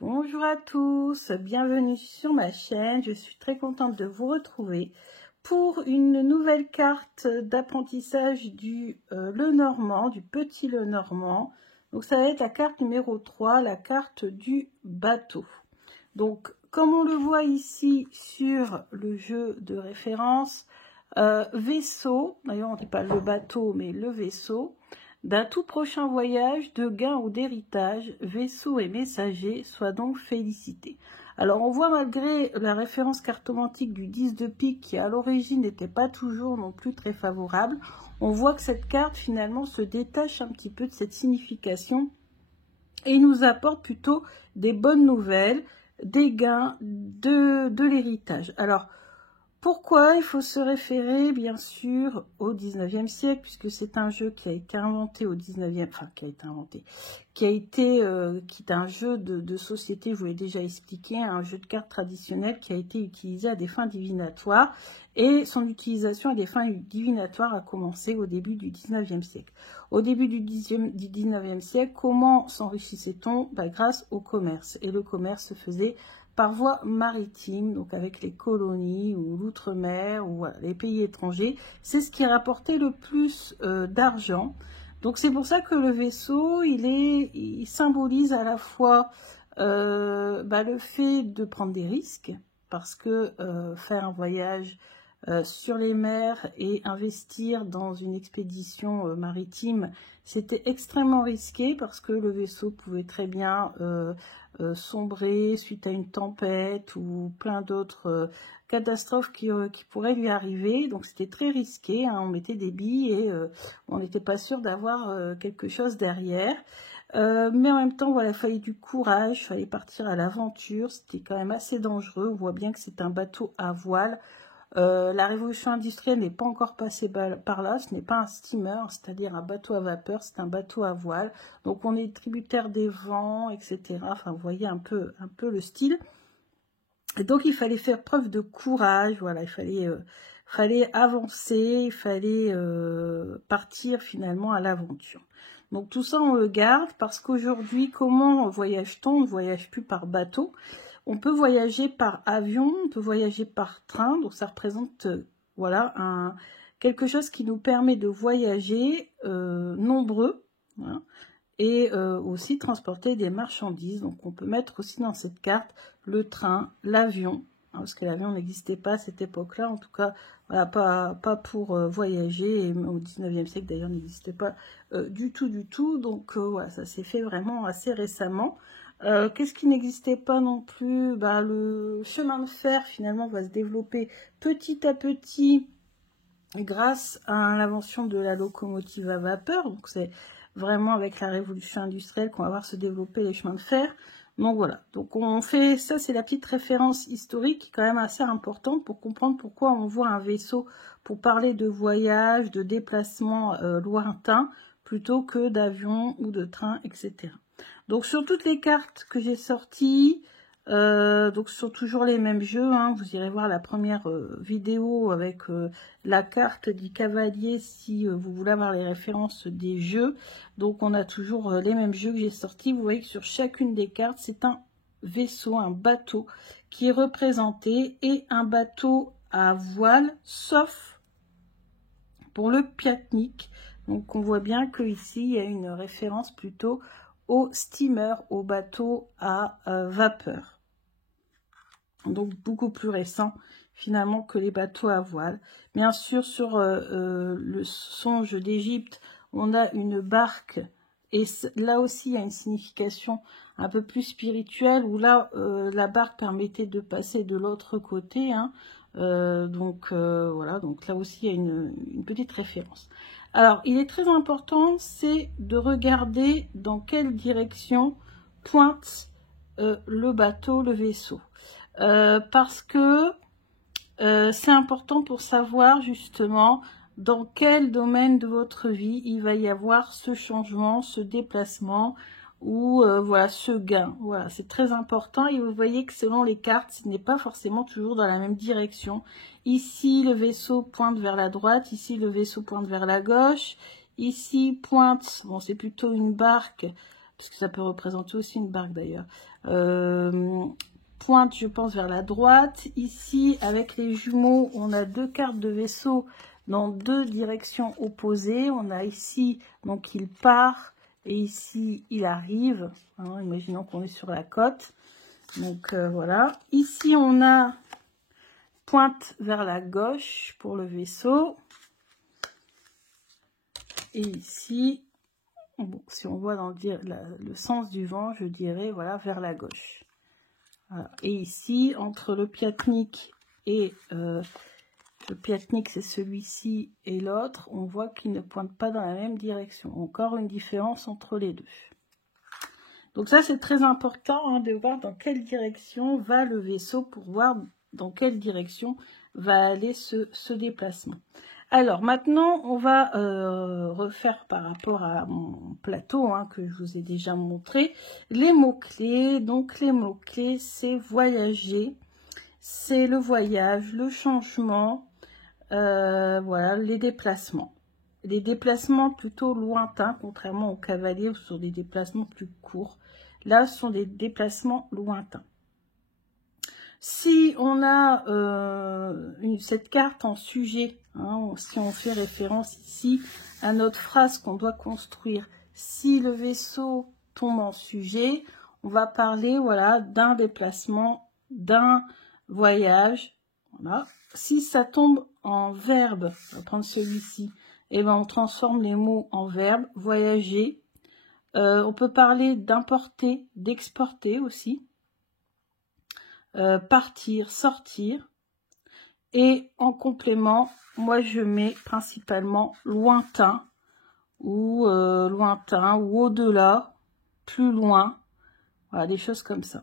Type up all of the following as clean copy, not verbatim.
Bonjour à tous, bienvenue sur ma chaîne. Je suis très contente de vous retrouver pour une nouvelle carte d'apprentissage du Lenormand, du petit Lenormand. Donc ça va être la carte numéro 3, la carte du bateau. Donc comme on le voit ici sur le jeu de référence, vaisseau, d'ailleurs on ne dit pas le bateau mais le vaisseau, d'un tout prochain voyage de gain ou d'héritage, vaisseau et messager soient donc félicités. Alors on voit malgré la référence cartomantique du 10 de pique qui à l'origine n'était pas toujours non plus très favorable, on voit que cette carte finalement se détache un petit peu de cette signification et nous apporte plutôt des bonnes nouvelles, des gains de l'héritage. Alors, pourquoi il faut se référer, bien sûr, au 19e siècle, puisque c'est un jeu qui a été inventé au 19e, enfin, qui est un jeu de société, je vous l'ai déjà expliqué, un jeu de cartes traditionnel qui a été utilisé à des fins divinatoires, et son utilisation à des fins divinatoires a commencé au début du 19e siècle. Au début du 19e siècle, comment s'enrichissait-on? Grâce au commerce, et le commerce se faisait par voie maritime, donc avec les colonies ou l'outre-mer ou voilà, les pays étrangers. C'est ce qui rapportait le plus d'argent. Donc c'est pour ça que le vaisseau, il symbolise à la fois le fait de prendre des risques, parce que faire un voyage sur les mers et investir dans une expédition maritime, c'était extrêmement risqué parce que le vaisseau pouvait très bien sombrer suite à une tempête ou plein d'autres catastrophes qui pourraient lui arriver. Donc c'était très risqué, hein. On mettait des billes et on n'était pas sûr d'avoir quelque chose derrière. Mais en même temps, voilà, il fallait du courage, il fallait partir à l'aventure, c'était quand même assez dangereux. On voit bien que c'est un bateau à voile. La révolution industrielle n'est pas encore passée par là, ce n'est pas un steamer, c'est-à-dire un bateau à vapeur, c'est un bateau à voile. Donc on est tributaire des vents, etc. Enfin, vous voyez un peu le style. Et donc il fallait faire preuve de courage, voilà, il fallait avancer, il fallait partir finalement à l'aventure. Donc tout ça on le garde parce qu'aujourd'hui, comment voyage-t-on? On ne voyage plus par bateau. On peut voyager par avion, on peut voyager par train, donc ça représente voilà, quelque chose qui nous permet de voyager nombreux, voilà, et aussi transporter des marchandises. Donc on peut mettre aussi dans cette carte le train, l'avion, hein, parce que l'avion n'existait pas à cette époque-là, en tout cas voilà, pas pour voyager, et au 19e siècle d'ailleurs n'existait pas du tout, donc voilà, ça s'est fait vraiment assez récemment. Qu'est-ce qui n'existait pas non plus? Le chemin de fer finalement va se développer petit à petit grâce à l'invention de la locomotive à vapeur. Donc c'est vraiment avec la révolution industrielle qu'on va voir se développer les chemins de fer. Donc voilà, donc on fait ça, c'est la petite référence historique qui est quand même assez importante pour comprendre pourquoi on voit un vaisseau pour parler de voyage, de déplacement lointain, plutôt que d'avion ou de train, etc. Donc sur toutes les cartes que j'ai sorties, donc ce sont toujours les mêmes jeux, hein. Vous irez voir la première vidéo avec la carte du cavalier si vous voulez avoir les références des jeux. Donc on a toujours les mêmes jeux que j'ai sortis. Vous voyez que sur chacune des cartes, c'est un vaisseau, un bateau qui est représenté, et un bateau à voile, sauf pour le piatnik. Donc on voit bien que ici il y a une référence plutôt au steamer, au bateau à vapeur. Donc beaucoup plus récent finalement que les bateaux à voile. Bien sûr, sur le songe d'Égypte, on a une barque, et là aussi il y a une signification un peu plus spirituelle, où là la barque permettait de passer de l'autre côté, hein. Voilà, donc là aussi il y a une petite référence. Alors il est très important, c'est de regarder dans quelle direction pointe le bateau, le vaisseau. Parce que c'est important pour savoir justement dans quel domaine de votre vie il va y avoir ce changement, ce déplacement, ou voilà, ce gain. Voilà, c'est très important, et vous voyez que selon les cartes, ce n'est pas forcément toujours dans la même direction. Ici, le vaisseau pointe vers la droite, ici le vaisseau pointe vers la gauche, ici pointe, bon c'est plutôt une barque, puisque ça peut représenter aussi une barque d'ailleurs. Pointe, je pense, vers la droite. Ici, avec les jumeaux, on a deux cartes de vaisseau dans deux directions opposées. On a ici, donc il part, et ici, il arrive. Hein, imaginons qu'on est sur la côte. Donc voilà. Ici, on a pointe vers la gauche pour le vaisseau. Et ici, bon, si on voit dans le sens du vent, je dirais, voilà, vers la gauche. Voilà. Et ici, entre le piatnik et le piatnik, c'est celui-ci et l'autre, on voit qu'ils ne pointent pas dans la même direction. Encore une différence entre les deux. Donc ça, c'est très important hein, de voir dans quelle direction va le vaisseau pour voir dans quelle direction va aller ce déplacement. Alors maintenant, on va refaire par rapport à mon plateau hein, que je vous ai déjà montré, les mots-clés. Donc les mots-clés, c'est voyager, c'est le voyage, le changement, voilà, les déplacements. Les déplacements plutôt lointains, contrairement aux cavaliers où ce sont des déplacements plus courts. Là, ce sont des déplacements lointains. Si on a cette carte en sujet, hein, si on fait référence ici à notre phrase qu'on doit construire, si le vaisseau tombe en sujet, on va parler voilà, d'un déplacement, d'un voyage. Voilà. Si ça tombe en verbe, on va prendre celui-ci, et ben on transforme les mots en verbe, voyager. On peut parler d'importer, d'exporter aussi. Partir, sortir. Et en complément, moi je mets principalement lointain ou au-delà, plus loin. Voilà, des choses comme ça.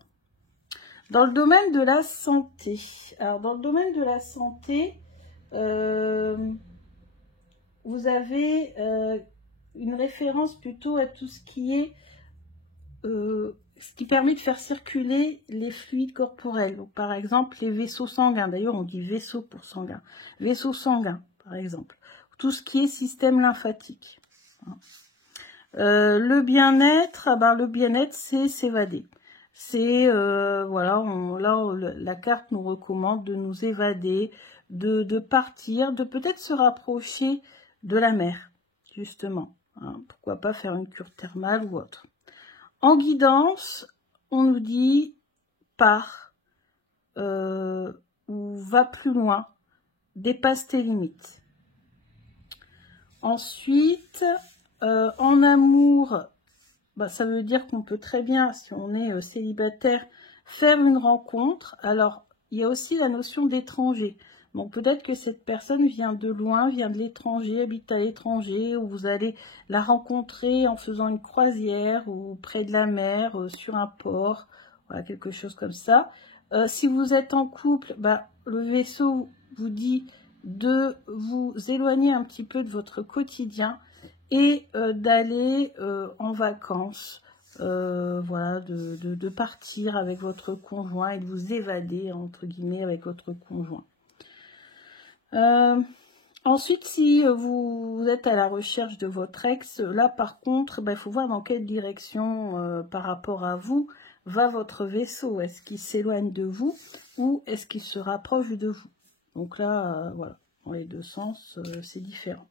Dans le domaine de la santé. Alors dans le domaine de la santé, vous avez une référence plutôt à tout ce qui est ce qui permet de faire circuler les fluides corporels. Donc, par exemple, les vaisseaux sanguins. D'ailleurs, on dit vaisseau pour sanguin. Vaisseaux sanguins, par exemple. Tout ce qui est système lymphatique. Le bien-être, le bien-être, c'est s'évader. C'est, voilà, là, la carte nous recommande de nous évader, de partir, de peut-être se rapprocher de la mer, justement. Hein, pourquoi pas faire une cure thermale ou autre. En guidance, on nous dit pars ou va plus loin, dépasse tes limites. Ensuite, en amour, ça veut dire qu'on peut très bien, si on est célibataire, faire une rencontre. Alors, il y a aussi la notion d'étranger. Donc peut-être que cette personne vient de loin, vient de l'étranger, habite à l'étranger, ou vous allez la rencontrer en faisant une croisière ou près de la mer, sur un port, voilà, quelque chose comme ça. Si vous êtes en couple, le vaisseau vous dit de vous éloigner un petit peu de votre quotidien et d'aller en vacances, voilà, de partir avec votre conjoint et de vous évader, entre guillemets, avec votre conjoint. Ensuite, si vous êtes à la recherche de votre ex, là par contre, il faut voir dans quelle direction par rapport à vous va votre vaisseau. Est-ce qu'il s'éloigne de vous ou est-ce qu'il se rapproche de vous? Donc là, voilà, dans les deux sens, c'est différent.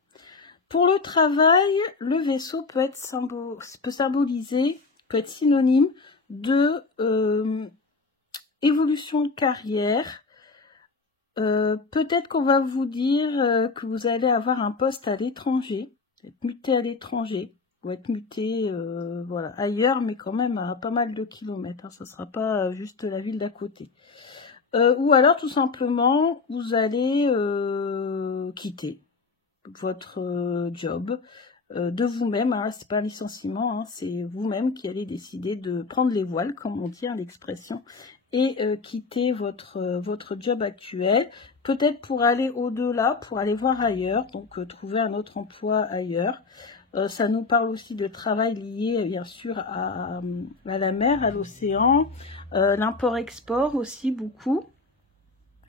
Pour le travail, le vaisseau peut être symboliser, peut être synonyme de évolution de carrière. Peut-être qu'on va vous dire que vous allez avoir un poste à l'étranger, être muté à l'étranger, ou être muté voilà, ailleurs, mais quand même à pas mal de kilomètres. Hein, ça ne sera pas juste la ville d'à côté. Ou alors, tout simplement, vous allez quitter votre job de vous-même. Hein, c'est pas un licenciement, hein, c'est vous-même qui allez décider de prendre les voiles, comme on dit, hein, l'expression, et quitter votre job actuel, peut-être pour aller au-delà, pour aller voir ailleurs, donc trouver un autre emploi ailleurs. Ça nous parle aussi de travail lié bien sûr à la mer, à l'océan, l'import-export aussi beaucoup.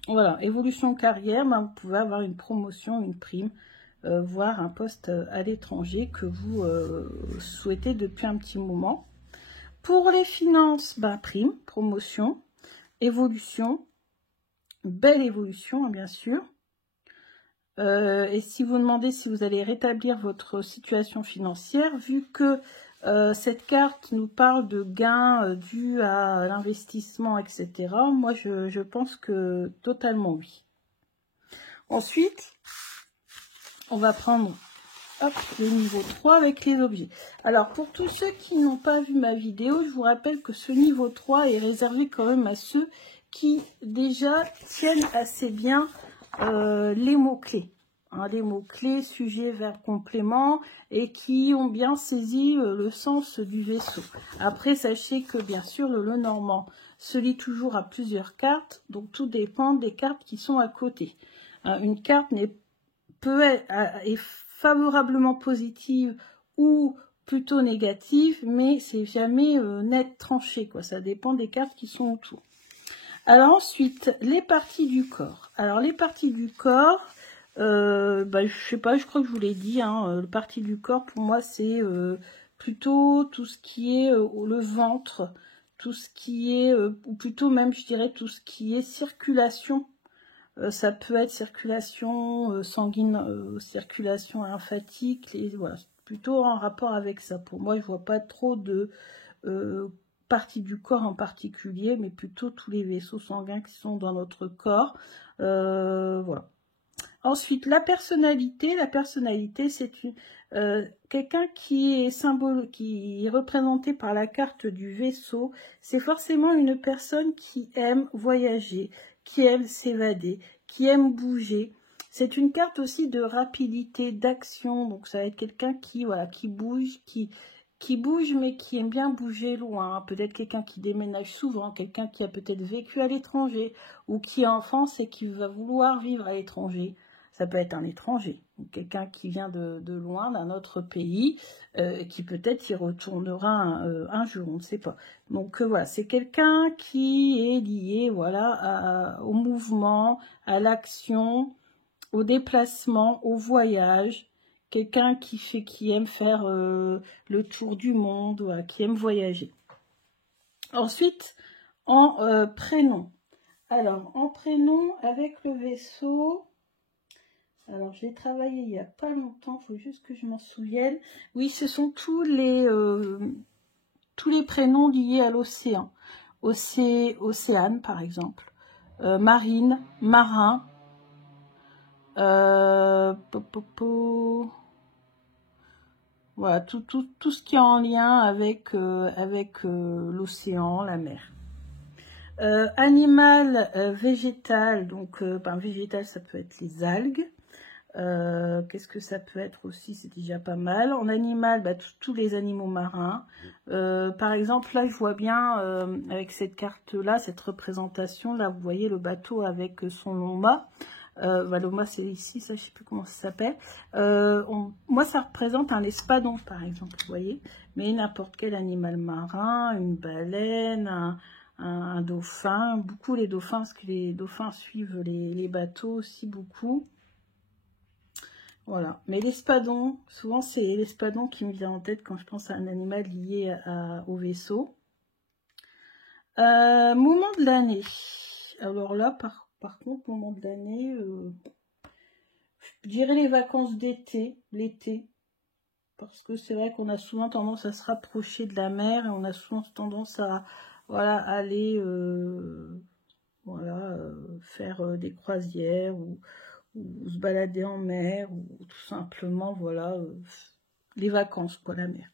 Voilà, évolution de carrière, vous pouvez avoir une promotion, une prime, voire un poste à l'étranger que vous souhaitez depuis un petit moment. Pour les finances, bah, prime, promotion, évolution, belle évolution, hein, bien sûr. Et si vous demandez si vous allez rétablir votre situation financière, vu que cette carte nous parle de gains dus à l'investissement, etc., moi je pense que totalement oui. Ensuite, on va prendre le niveau 3 avec les objets. Alors, pour tous ceux qui n'ont pas vu ma vidéo, je vous rappelle que ce niveau 3 est réservé quand même à ceux qui déjà tiennent assez bien les mots-clés. Hein, les mots-clés, sujet, verbe, complément, et qui ont bien saisi le sens du vaisseau. Après, sachez que bien sûr, le Lenormand se lit toujours à plusieurs cartes, donc tout dépend des cartes qui sont à côté. Une carte est favorablement positive ou plutôt négative, mais c'est jamais net tranché, quoi. Ça dépend des cartes qui sont autour. Alors ensuite, les parties du corps. Alors les parties du corps, bah, je sais pas, je crois que je vous l'ai dit, hein, les parties du corps pour moi c'est plutôt tout ce qui est le ventre, tout ce qui est, ou plutôt même je dirais tout ce qui est circulation. Ça peut être circulation sanguine, circulation lymphatique, voilà, plutôt en rapport avec ça. Pour moi, je vois pas trop de parties du corps en particulier, mais plutôt tous les vaisseaux sanguins qui sont dans notre corps. Voilà. Ensuite, la personnalité. La personnalité, c'est quelqu'un qui est représenté par la carte du vaisseau. C'est forcément une personne qui aime voyager, qui aime s'évader, qui aime bouger. C'est une carte aussi de rapidité, d'action. Donc ça va être quelqu'un qui, voilà, qui bouge, mais qui aime bien bouger loin. Peut-être quelqu'un qui déménage souvent, quelqu'un qui a peut-être vécu à l'étranger, ou qui est en France et qui va vouloir vivre à l'étranger. Ça peut être un étranger, quelqu'un qui vient de loin, d'un autre pays, qui peut-être y retournera un jour, on ne sait pas. Donc voilà, c'est quelqu'un qui est lié, voilà, au mouvement, à l'action, au déplacement, au voyage. Quelqu'un qui aime faire le tour du monde, voilà, qui aime voyager. Ensuite, en prénom. Alors, en prénom, avec le vaisseau... Alors, je l'ai travaillé il n'y a pas longtemps, il faut juste que je m'en souvienne. Oui, ce sont tous les prénoms liés à l'océan. Océane, par exemple. Marine, marin. Voilà, tout ce qui est en lien avec l'océan, la mer. Animal, végétal, donc végétal, ça peut être les algues. Qu'est-ce que ça peut être aussi, c'est déjà pas mal. En animal, tous les animaux marins. Par exemple, là, je vois bien, avec cette carte-là, cette représentation, là, vous voyez le bateau avec son loma. Loma, c'est ici, ça, je sais plus comment ça s'appelle. Moi, ça représente un espadon, par exemple, vous voyez. Mais n'importe quel animal marin, une baleine, un dauphin. Beaucoup les dauphins, parce que les dauphins suivent les bateaux aussi beaucoup. Voilà, mais l'espadon, souvent c'est l'espadon qui me vient en tête quand je pense à un animal lié au vaisseau. Moment de l'année. Alors là, par contre, moment de l'année, je dirais les vacances d'été, l'été. Parce que c'est vrai qu'on a souvent tendance à se rapprocher de la mer et on a souvent tendance à aller faire des croisières ou se balader en mer, ou tout simplement, voilà, les vacances, quoi, la mer.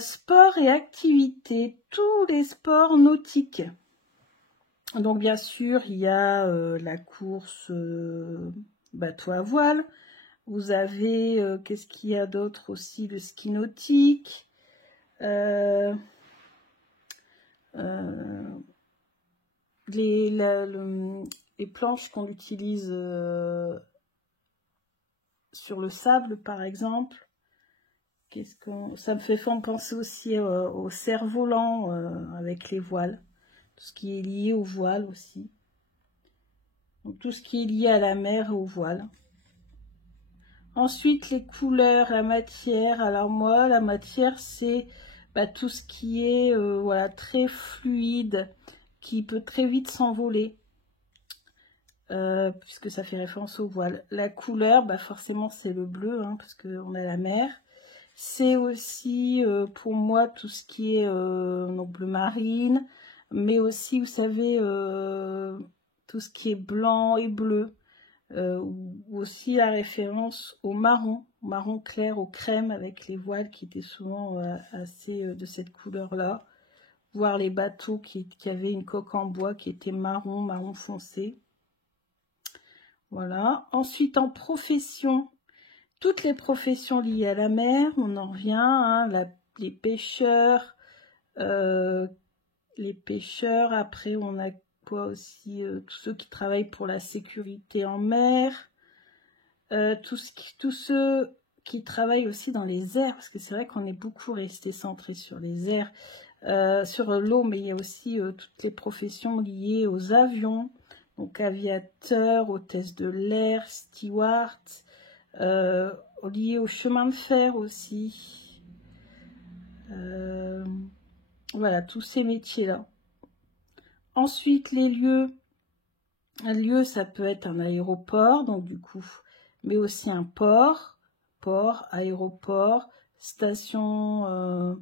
Sport et activités, tous les sports nautiques. Donc, bien sûr, il y a la course bateau à voile. Vous avez, qu'est-ce qu'il y a d'autre aussi? Le ski nautique. Les planches qu'on utilise sur le sable, par exemple. Ça me fait penser aussi au cerf-volant avec les voiles. Tout ce qui est lié aux voiles aussi. Donc, tout ce qui est lié à la mer et aux voiles. Ensuite, les couleurs, la matière. Alors moi, la matière, c'est tout ce qui est voilà, très fluide, qui peut très vite s'envoler, puisque ça fait référence au voile. La couleur, forcément c'est le bleu, hein, parce qu'on a la mer. C'est aussi pour moi tout ce qui est donc bleu marine, mais aussi, vous savez, tout ce qui est blanc et bleu, ou aussi la référence au marron clair, au crème, avec les voiles qui étaient souvent assez de cette couleur-là, voire les bateaux qui avaient une coque en bois qui était marron foncé. Voilà. Ensuite, en profession, toutes les professions liées à la mer, on en revient, hein, les pêcheurs, après on a quoi aussi, tous ceux qui travaillent pour la sécurité en mer, tous ceux qui travaillent aussi dans les airs, parce que c'est vrai qu'on est beaucoup resté centré sur les airs, sur l'eau, mais il y a aussi toutes les professions liées aux avions, donc aviateurs, hôtesse de l'air, steward, lié au chemin de fer aussi. Voilà, tous ces métiers-là. Ensuite, les lieux. Un lieu, ça peut être un aéroport, donc du coup, mais aussi un port, aéroport, station,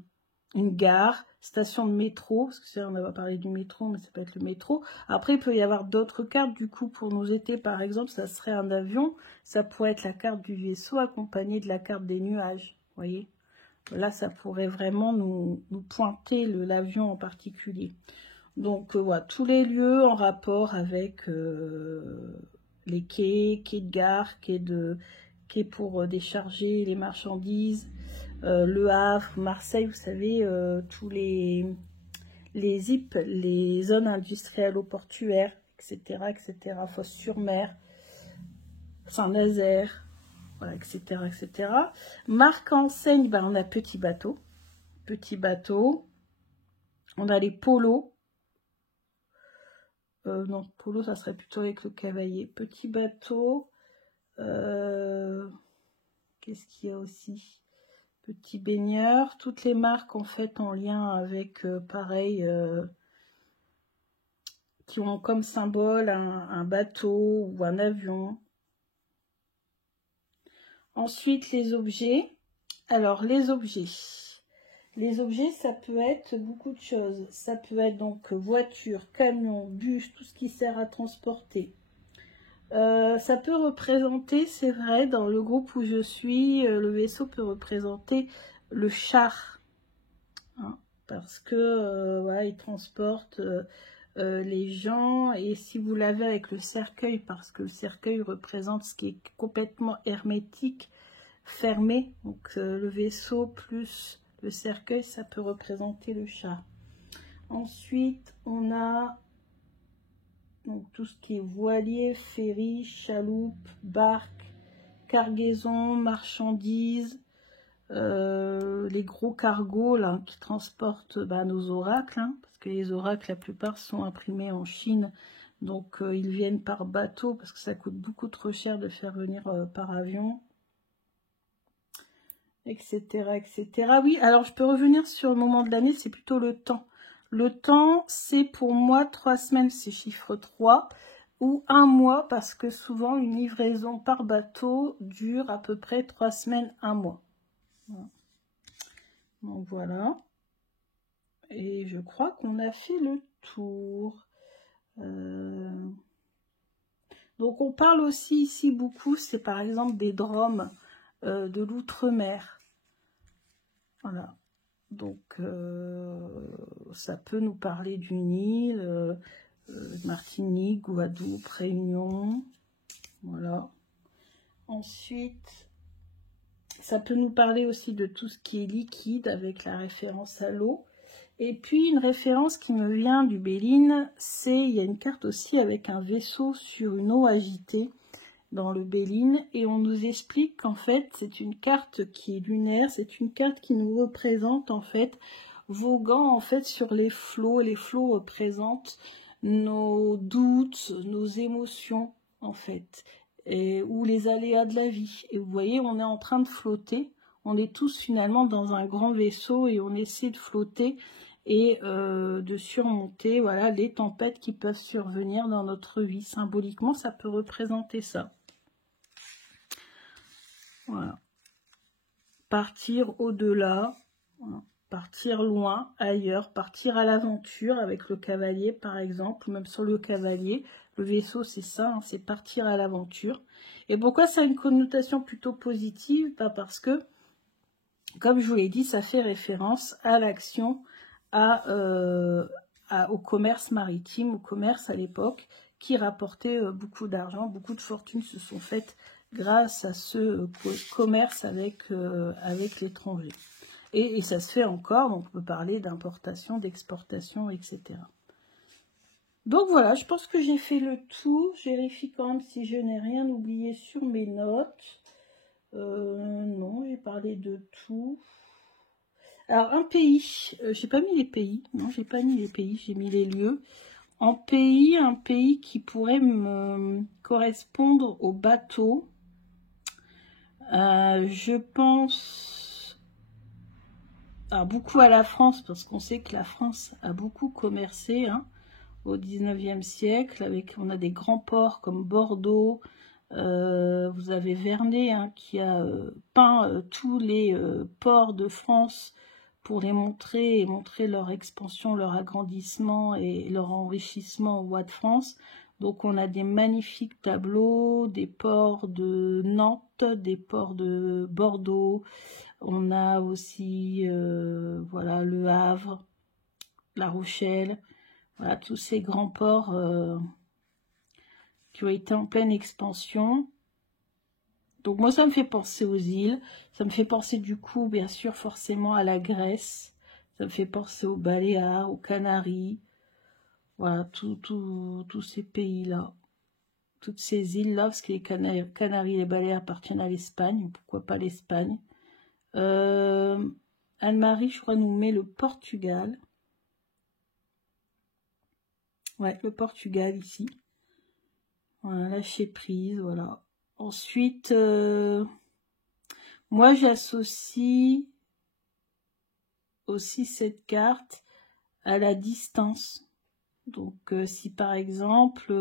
une gare, station de métro, parce que c'est on va parler du métro, mais ça peut être le métro. Après, il peut y avoir d'autres cartes, du coup, pour nous aider, par exemple, ça serait un avion, ça pourrait être la carte du vaisseau accompagnée de la carte des nuages, vous voyez. Là, ça pourrait vraiment nous pointer l'avion en particulier. Donc, voilà, tous les lieux en rapport avec les quais de gare, quais pour décharger les marchandises, Le Havre, Marseille, vous savez, tous les ZIP, les zones industrielles ou portuaires, etc., Fos-sur-Mer, Saint-Nazaire, voilà, etc., etc. Marque enseigne, on a Petit Bateau. On a les polos. Non, polo, ça serait plutôt avec le cavalier. Petit Bateau. Qu'est-ce qu'il y a aussi? Petit Baigneur. Toutes les marques, en fait, en lien avec, pareil, qui ont comme symbole un bateau ou un avion. Ensuite, les objets. Alors, les objets, ça peut être beaucoup de choses. Ça peut être donc voiture, camion, bus, tout ce qui sert à transporter. Ça peut représenter, c'est vrai, dans le groupe où je suis, le vaisseau peut représenter le char. Hein, parce que voilà, il transporte les gens. Et si vous l'avez avec le cercueil, parce que le cercueil représente ce qui est complètement hermétique, fermé. Donc le vaisseau plus le cercueil, ça peut représenter le char. Ensuite, on a donc tout ce qui est voilier, ferry, chaloupe, barque, cargaison, marchandises, les gros cargos là, qui transportent nos oracles, hein, parce que les oracles, la plupart sont imprimés en Chine, donc ils viennent par bateau, parce que ça coûte beaucoup trop cher de faire venir par avion, etc., etc. Oui, alors je peux revenir sur le moment de l'année, c'est plutôt le temps. Le temps, c'est pour moi 3 semaines, c'est chiffre 3, ou 1 mois, parce que souvent une livraison par bateau dure à peu près 3 semaines, 1 mois. Voilà. Donc voilà. Et je crois qu'on a fait le tour. Donc on parle aussi ici beaucoup, c'est par exemple des drômes de l'outre-mer. Voilà. Donc, ça peut nous parler d'une île, Martinique, Guadeloupe, Réunion. Voilà. Ensuite, ça peut nous parler aussi de tout ce qui est liquide avec la référence à l'eau. Et puis, une référence qui me vient du Béline, il y a une carte aussi avec un vaisseau sur une eau agitée dans le Béline, et on nous explique qu'en fait c'est une carte qui est lunaire, c'est une carte qui nous représente en fait voguant en fait sur les flots, et les flots représentent nos doutes, nos émotions en fait, ou les aléas de la vie. Et vous voyez, on est en train de flotter, on est tous finalement dans un grand vaisseau et on essaie de flotter et de surmonter voilà, les tempêtes qui peuvent survenir dans notre vie. Symboliquement, ça peut représenter ça. Voilà. Partir au-delà, voilà. Partir loin, ailleurs, partir à l'aventure avec le cavalier par exemple, même sur le cavalier, le vaisseau c'est ça, hein, c'est partir à l'aventure. Et pourquoi ça a une connotation plutôt positive? Parce que, comme je vous l'ai dit, ça fait référence à l'action, au commerce maritime, au commerce à l'époque, qui rapportait beaucoup d'argent, beaucoup de fortunes se sont faites grâce à ce commerce avec l'étranger. Et ça se fait encore, donc on peut parler d'importation, d'exportation, etc. Donc voilà, je pense que j'ai fait le tour. Je vérifie quand même si je n'ai rien oublié sur mes notes. Non, j'ai parlé de tout. Alors un pays, j'ai pas mis les pays, non j'ai pas mis les pays, j'ai mis les lieux. En pays, un pays qui pourrait me correspondre au bateau. Je pense beaucoup à la France, parce qu'on sait que la France a beaucoup commercé hein, au 19e siècle. On a des grands ports comme Bordeaux, vous avez Vernet hein, qui a peint tous les ports de France pour les montrer et montrer leur expansion, leur agrandissement et leur enrichissement au roi de France. Donc on a des magnifiques tableaux, des ports de Nantes, des ports de Bordeaux. On a aussi voilà, Le Havre, La Rochelle, voilà, tous ces grands ports qui ont été en pleine expansion. Donc moi ça me fait penser aux îles, ça me fait penser du coup bien sûr forcément à la Grèce, ça me fait penser aux Baléares, aux Canaries, voilà, tous ces pays-là, toutes ces îles-là, parce que les Canaries et les Baléares appartiennent à l'Espagne, pourquoi pas l'Espagne. Anne-Marie, je crois, nous met le Portugal. Ouais, le Portugal ici. Voilà, lâcher prise, voilà. Ensuite, moi j'associe aussi cette carte à la distance. Donc, si par exemple,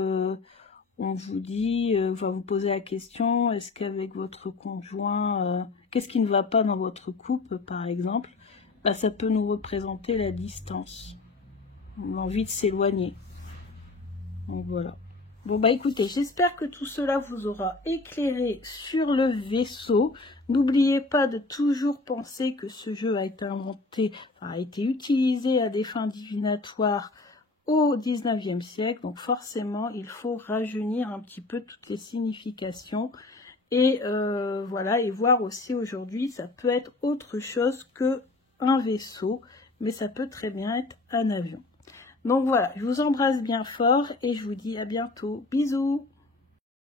on vous dit, on va vous poser la question, est-ce qu'avec votre conjoint, qu'est-ce qui ne va pas dans votre couple, par exemple, bah, ça peut nous représenter la distance. On a envie de s'éloigner. Donc voilà. Bon bah écoutez, j'espère que tout cela vous aura éclairé sur le vaisseau. N'oubliez pas de toujours penser que ce jeu a été inventé, enfin, a été utilisé à des fins divinatoires au 19e siècle. Donc forcément, il faut rajeunir un petit peu toutes les significations. Et voilà, et voir aussi aujourd'hui, ça peut être autre chose que un vaisseau, mais ça peut très bien être un avion. Donc voilà, je vous embrasse bien fort et je vous dis à bientôt. Bisous!